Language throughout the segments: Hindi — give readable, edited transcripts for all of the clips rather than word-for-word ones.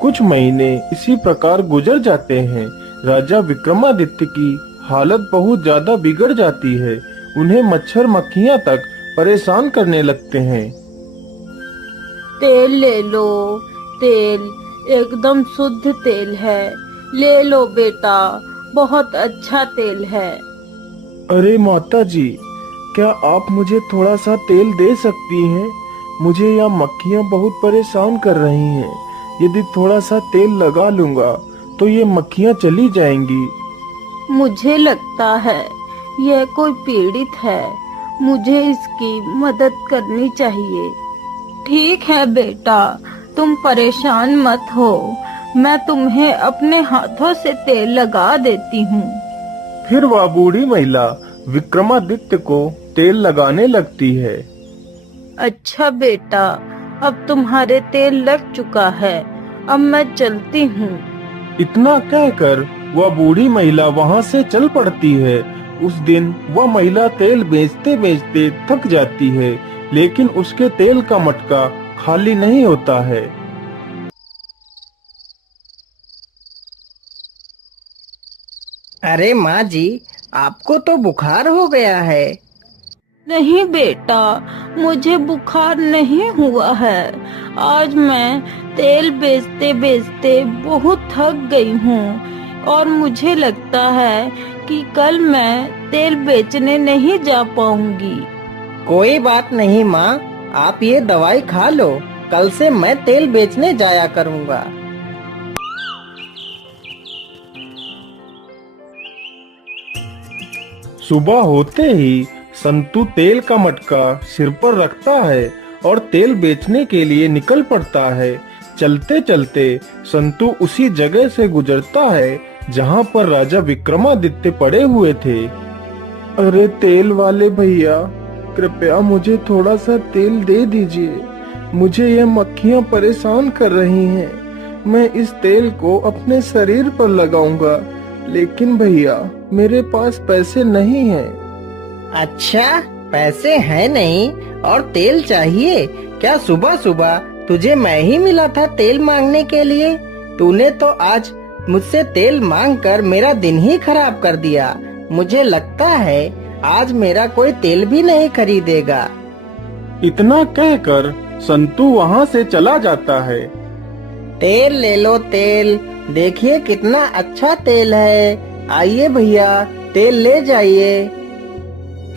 कुछ महीने इसी प्रकार गुजर जाते हैं। राजा विक्रमादित्य की हालत बहुत ज्यादा बिगड़ जाती है। उन्हें मच्छर मक्खियां तक परेशान करने लगते हैं। तेल ले लो, तेल एकदम शुद्ध तेल है। ले लो बेटा, बहुत अच्छा तेल है। अरे माता जी, क्या आप मुझे थोड़ा सा तेल दे सकती हैं? मुझे यहाँ मक्खियाँ बहुत परेशान कर रही हैं। यदि थोड़ा सा तेल लगा लूंगा तो ये मक्खियाँ चली जाएंगी। मुझे लगता है यह कोई पीड़ित है। मुझे इसकी मदद करनी चाहिए। ठीक है बेटा, तुम परेशान मत हो। मैं तुम्हें अपने हाथों से तेल लगा देती हूँ। फिर वह बूढ़ी महिला विक्रमादित्य को तेल लगाने लगती है। अच्छा बेटा, अब तुम्हारे तेल लग चुका है। अब मैं चलती हूँ। इतना कहकर वह बूढ़ी महिला वहां से चल पड़ती है। उस दिन वह महिला तेल बेचते बेचते थक जाती है, लेकिन उसके तेल का मटका खाली नहीं होता है। अरे माँ जी, आपको तो बुखार हो गया है। नहीं बेटा, मुझे बुखार नहीं हुआ है। आज मैं तेल बेचते बेचते बहुत थक गई हूँ और मुझे लगता है कि कल मैं तेल बेचने नहीं जा पाऊंगी। कोई बात नहीं माँ, आप ये दवाई खा लो। कल से मैं तेल बेचने जाया करूँगा। सुबह होते ही संतू तेल का मटका सिर पर रखता है और तेल बेचने के लिए निकल पड़ता है। चलते चलते संतू उसी जगह से गुजरता है जहाँ पर राजा विक्रमादित्य पड़े हुए थे। अरे तेल वाले भैया, कृपया मुझे थोड़ा सा तेल दे दीजिए। मुझे ये मक्खियाँ परेशान कर रही हैं। मैं इस तेल को अपने शरीर पर लगाऊंगा, लेकिन भैया मेरे पास पैसे नहीं हैं। अच्छा, पैसे हैं नहीं और तेल चाहिए? क्या सुबह सुबह तुझे मैं ही मिला था तेल मांगने के लिए? तूने तो आज मुझसे तेल मांगकर मेरा दिन ही खराब कर दिया। मुझे लगता है आज मेरा कोई तेल भी नहीं खरीदेगा। इतना कहकर संतू वहाँ से चला जाता है। तेल ले लो तेल, देखिए कितना अच्छा तेल है। आइए भैया, तेल ले जाइए।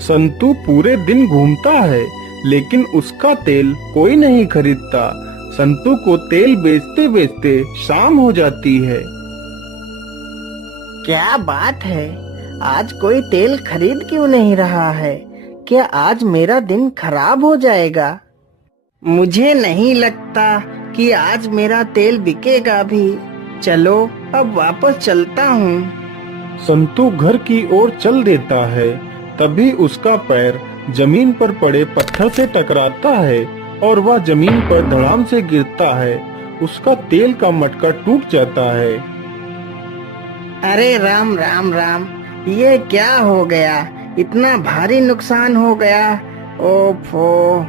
संतू पूरे दिन घूमता है, लेकिन उसका तेल कोई नहीं खरीदता। संतू को तेल बेचते बेचते शाम हो जाती है। क्या बात है, आज कोई तेल खरीद क्यों नहीं रहा है? क्या आज मेरा दिन खराब हो जाएगा? मुझे नहीं लगता कि आज मेरा तेल बिकेगा भी। चलो अब वापस चलता हूँ। संतू घर की ओर चल देता है। तभी उसका पैर जमीन पर पड़े पत्थर से टकराता है और वह जमीन पर धड़ाम से गिरता है। उसका तेल का मटका टूट जाता है। अरे राम राम राम, ये क्या हो गया? इतना भारी नुकसान हो गया। ओफो।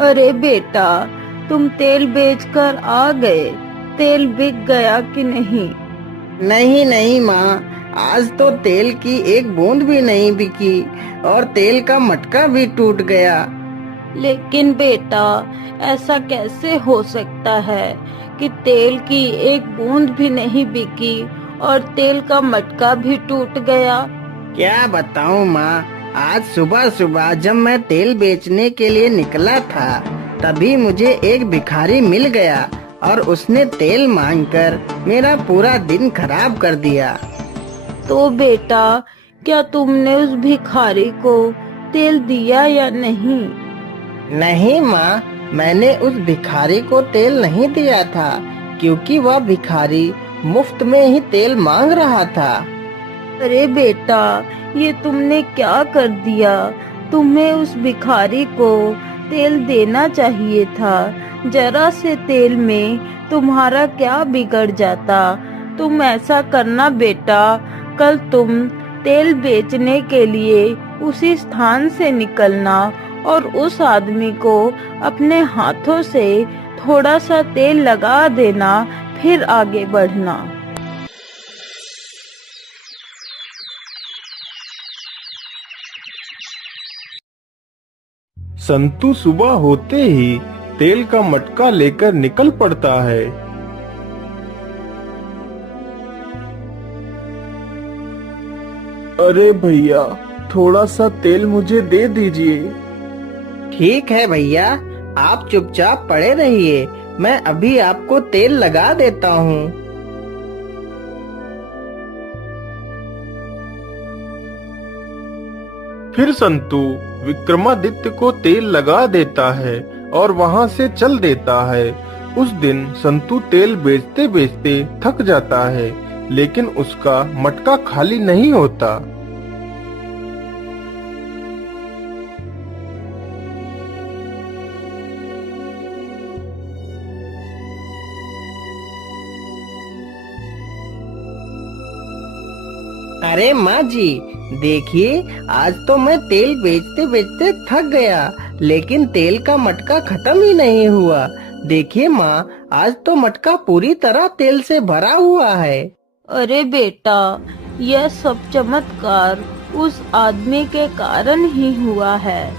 अरे बेटा, तुम तेल बेचकर आ गए। तेल बिक गया कि नहीं? नहीं नहीं माँ, आज तो तेल की एक बूंद भी नहीं बिकी और तेल का मटका भी टूट गया। लेकिन बेटा, ऐसा कैसे हो सकता है कि तेल की एक बूंद भी नहीं बिकी और तेल का मटका भी टूट गया? क्या बताऊँ माँ, आज सुबह सुबह जब मैं तेल बेचने के लिए निकला था, तभी मुझे एक भिखारी मिल गया और उसने तेल मांगकर मेरा पूरा दिन खराब कर दिया। तो बेटा, क्या तुमने उस भिखारी को तेल दिया या नहीं? नहीं माँ, मैंने उस भिखारी को तेल नहीं दिया था, क्योंकि वह भिखारी मुफ्त में ही तेल मांग रहा था। अरे बेटा, ये तुमने क्या कर दिया? तुम्हें उस भिखारी को तेल देना चाहिए था। जरा से तेल में तुम्हारा क्या बिगड़ जाता? तुम ऐसा करना बेटा, कल तुम तेल बेचने के लिए उसी स्थान से निकलना और उस आदमी को अपने हाथों से थोड़ा सा तेल लगा देना, फिर आगे बढ़ना। संतू सुबह होते ही तेल का मटका लेकर निकल पड़ता है। अरे भैया, थोड़ा सा तेल मुझे दे दीजिए। ठीक है भैया, आप चुपचाप पड़े रहिए, मैं अभी आपको तेल लगा देता हूँ। फिर संतू विक्रमादित्य को तेल लगा देता है और वहां से चल देता है। उस दिन संतू तेल बेचते बेचते थक जाता है, लेकिन उसका मटका खाली नहीं होता। अरे माँ जी, देखिए, आज तो मैं तेल बेचते बेचते थक गया, लेकिन तेल का मटका खत्म ही नहीं हुआ। देखिए माँ, आज तो मटका पूरी तरह तेल से भरा हुआ है। अरे बेटा, यह सब चमत्कार उस आदमी के कारण ही हुआ है।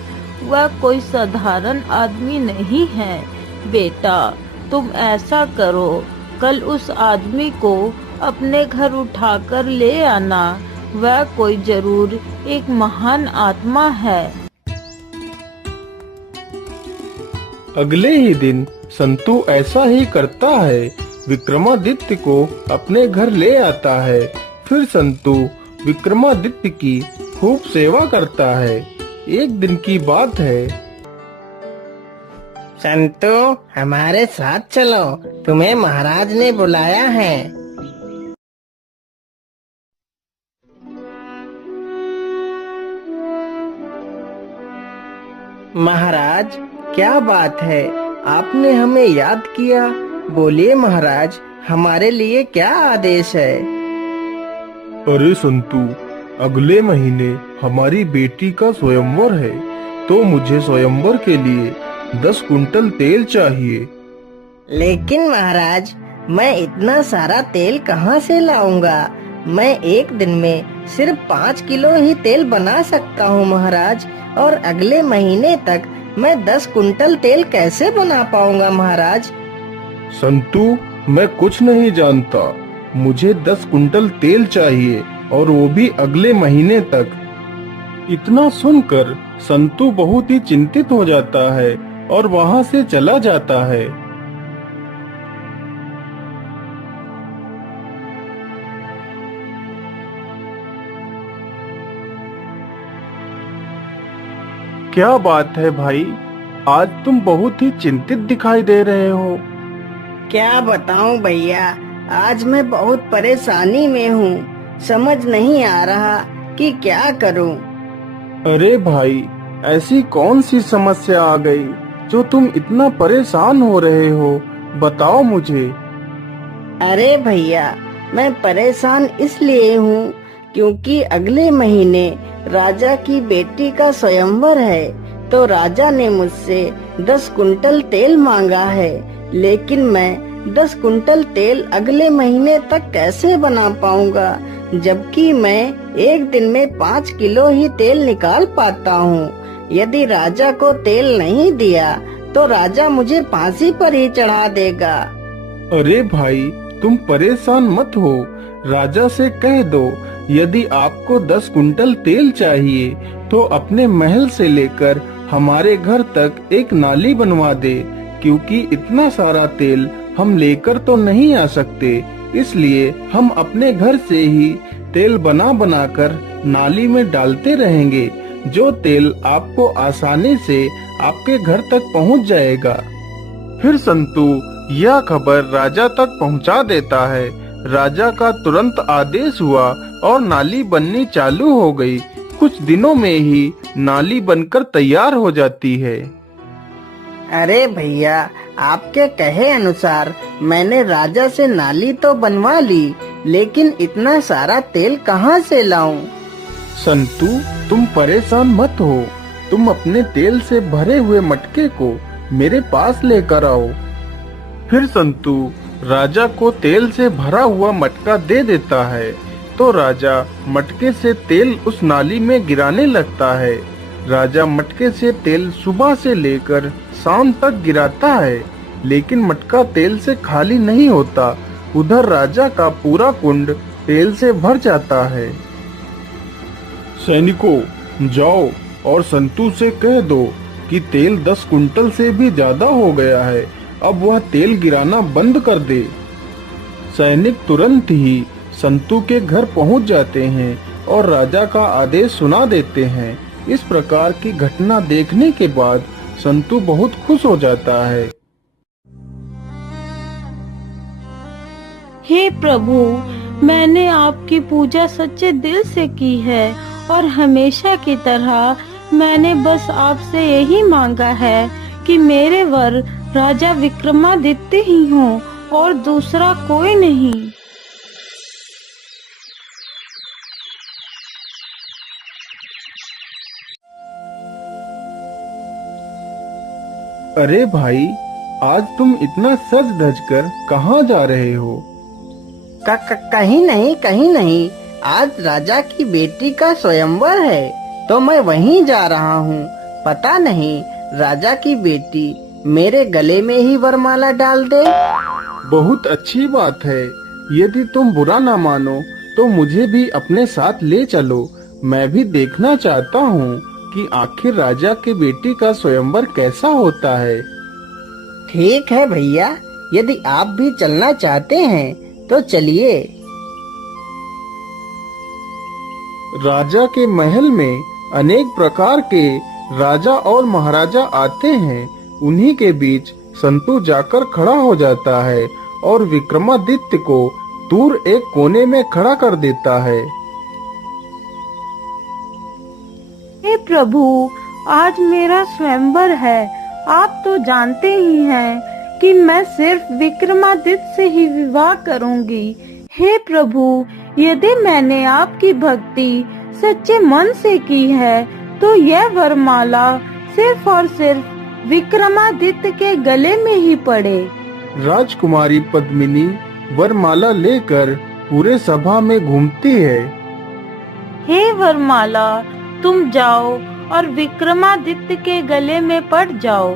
वह कोई साधारण आदमी नहीं है। बेटा, तुम ऐसा करो, कल उस आदमी को अपने घर उठाकर ले आना। वह कोई जरूर एक महान आत्मा है। अगले ही दिन संतू ऐसा ही करता है, विक्रमादित्य को अपने घर ले आता है। फिर संतू विक्रमादित्य की खूब सेवा करता है। एक दिन की बात है। संतू, हमारे साथ चलो, तुम्हें महाराज ने बुलाया है। महाराज, क्या बात है, आपने हमें याद किया। बोलिए महाराज, हमारे लिए क्या आदेश है। अरे संतू, अगले महीने हमारी बेटी का स्वयंवर है, तो मुझे स्वयंवर के लिए 10 कुंटल तेल चाहिए। लेकिन महाराज, मैं इतना सारा तेल कहाँ से लाऊंगा। मैं एक दिन में सिर्फ 5 किलो ही तेल बना सकता हूँ महाराज, और अगले महीने तक मैं 10 कुंटल तेल कैसे बना पाऊंगा महाराज। संतू, मैं कुछ नहीं जानता, मुझे 10 कुंटल तेल चाहिए, और वो भी अगले महीने तक। इतना सुनकर संतू बहुत ही चिंतित हो जाता है और वहां से चला जाता है। क्या बात है भाई, आज तुम बहुत ही चिंतित दिखाई दे रहे हो। क्या बताऊं भैया, आज मैं बहुत परेशानी में हूँ। समझ नहीं आ रहा कि क्या करूं। अरे भाई, ऐसी कौन सी समस्या आ गई जो तुम इतना परेशान हो रहे हो, बताओ मुझे। अरे भैया, मैं परेशान इसलिए हूँ क्योंकि अगले महीने राजा की बेटी का स्वयंवर है, तो राजा ने मुझसे 10 कुंटल तेल मांगा है। लेकिन मैं 10 कुंटल तेल अगले महीने तक कैसे बना पाऊंगा, जबकि मैं एक दिन में 5 किलो ही तेल निकाल पाता हूँ। यदि राजा को तेल नहीं दिया तो राजा मुझे फांसी पर ही चढ़ा देगा। अरे भाई, तुम परेशान मत हो, राजा से कह दो यदि आपको 10 कुंटल तेल चाहिए तो अपने महल से लेकर हमारे घर तक एक नाली बनवा दे, क्योंकि इतना सारा तेल हम लेकर तो नहीं आ सकते, इसलिए हम अपने घर से ही तेल बना बनाकर नाली में डालते रहेंगे। जो तेल आपको आसानी से आपके घर तक पहुंच जाएगा। फिर संतू यह खबर राजा तक पहुंचा देता है। राजा का तुरंत आदेश हुआ और नाली बननी चालू हो गई। कुछ दिनों में ही नाली बनकर तैयार हो जाती है। अरे भैया, आपके कहे अनुसार मैंने राजा से नाली तो बनवा ली, लेकिन इतना सारा तेल कहाँ से लाऊं? संतु, तुम परेशान मत हो। तुम अपने तेल से भरे हुए मटके को मेरे पास लेकर आओ। फिर संतु राजा को तेल से भरा हुआ मटका दे देता है, तो राजा मटके से तेल उस नाली में गिराने लगता है। राजा मटके से तेल सुबह से लेकर शाम तक गिराता है, लेकिन मटका तेल से खाली नहीं होता। उधर राजा का पूरा कुंड तेल से भर जाता है। सैनिकों, जाओ और संतु से कह दो कि तेल 10 कुंटल से भी ज्यादा हो गया है। अब वह तेल गिराना बंद कर दे। सैनिक तुरंत ही संतु के घर पहुंच जाते हैं और राजा का आदेश सुना देते हैं। इस प्रकार की घटना देखने के बाद संतु बहुत खुश हो जाता है। हे प्रभु, मैंने आपकी पूजा सच्चे दिल से की है और हमेशा की तरह मैंने बस आपसे यही मांगा है कि मेरे वर राजा विक्रमादित्य ही हों और दूसरा कोई नहीं। अरे भाई, आज तुम इतना सज धज कर कहाँ जा रहे हो? कहीं नहीं, कहीं नहीं। आज राजा की बेटी का स्वयंवर है, तो मैं वहीं जा रहा हूँ। पता नहीं राजा की बेटी मेरे गले में ही वरमाला डाल दे। बहुत अच्छी बात है। यदि तुम बुरा ना मानो तो मुझे भी अपने साथ ले चलो। मैं भी देखना चाहता हूँ कि आखिर राजा की बेटी का स्वयंवर कैसा होता है। ठीक है भैया, यदि आप भी चलना चाहते हैं तो चलिए। राजा के महल में अनेक प्रकार के राजा और महाराजा आते हैं। उन्हीं के बीच संतु जाकर खड़ा हो जाता है और विक्रमादित्य को दूर एक कोने में खड़ा कर देता है। हे प्रभु, आज मेरा स्वयंवर है। आप तो जानते ही हैं कि मैं सिर्फ विक्रमादित्य से ही विवाह करूंगी। हे प्रभु, यदि मैंने आपकी भक्ति सच्चे मन से की है तो यह वरमाला सिर्फ और सिर्फ विक्रमादित्य के गले में ही पड़े। राजकुमारी पद्मिनी वरमाला लेकर पूरे सभा में घूमती है। हे वरमाला, तुम जाओ और विक्रमादित्य के गले में पड़ जाओ।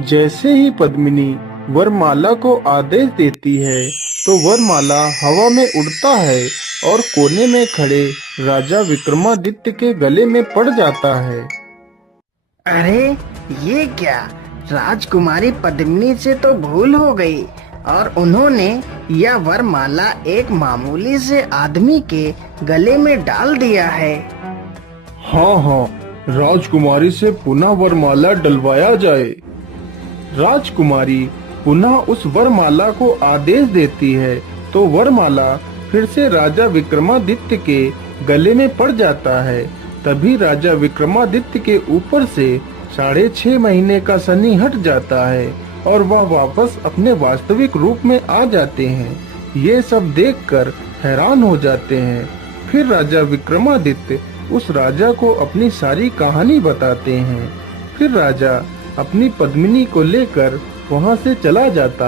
जैसे ही पद्मिनी वरमाला को आदेश देती है तो वरमाला हवा में उड़ता है और कोने में खड़े राजा विक्रमादित्य के गले में पड़ जाता है। अरे ये क्या, राजकुमारी पद्मिनी से तो भूल हो गई और उन्होंने यह वरमाला एक मामूली से आदमी के गले में डाल दिया है। हाँ, राजकुमारी से पुनः वरमाला डलवाया जाए। राजकुमारी पुनः उस वरमाला को आदेश देती है तो वरमाला फिर से राजा विक्रमादित्य के गले में पड़ जाता है। तभी राजा विक्रमादित्य के ऊपर से 6.5 महीने का शनि हट जाता है और वह वापस अपने वास्तविक रूप में आ जाते हैं। ये सब देखकर हैरान हो जाते हैं। फिर राजा विक्रमादित्य उस राजा को अपनी सारी कहानी बताते हैं। फिर राजा अपनी पद्मिनी को लेकर वहां से चला जाता